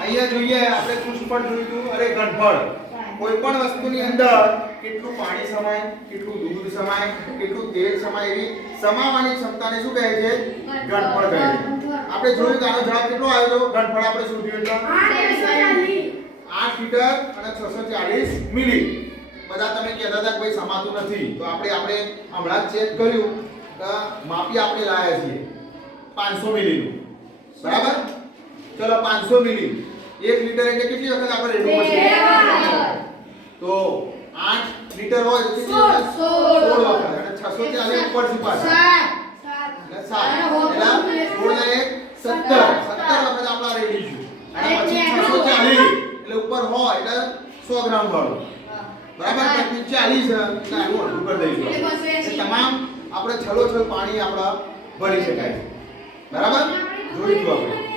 અહીંયા જોઈએ આપણે પુષ્પળ જોયું હતું. અરે ઘનફળ કોઈ પણ વસ્તુની અંદર કેટલું પાણી સમાય, કેટલું દૂધ સમાય, કેટલું તેલ સમાય, એવી સમાવાની ક્ષમતાને શું કહે છે? ઘનફળ કહે છે. આપણે જોયું કે આનો જવાબ કેટલો આવ્યો હતો? ઘનફળ આપણે શોધ્યું એટલે 8 મીટર અને 640 મિલી. બધા તમે કહેતા હતા કે ભાઈ સમાતું નથી, તો આપણે હમણાં જ ચેક કર્યું કે માપી આપણે લાયા છીએ 500 મિલીનું. બરાબર? ચલો 500 મિલી 1 લિટર એટલે કેટલી વખત આપણે રેડવું પડશે? તો 8 લિટર હોય તો કેટલી વખત? 16 વખત. અને 640 ઉપર થી પાછા 7 એટલે 16 ને 17 વખત આપણે રેડીશું. અને પછી 640 એટલે ઉપર હોય એટલે 100 ગ્રામ વાળું. બરાબર? પછી 40 એટલે આનું અડધું કરી દઈશું. તમામ આપણે છલોછલ પાણી આપણા ભરી શકાય. બરાબર? જોઈશું આપણે.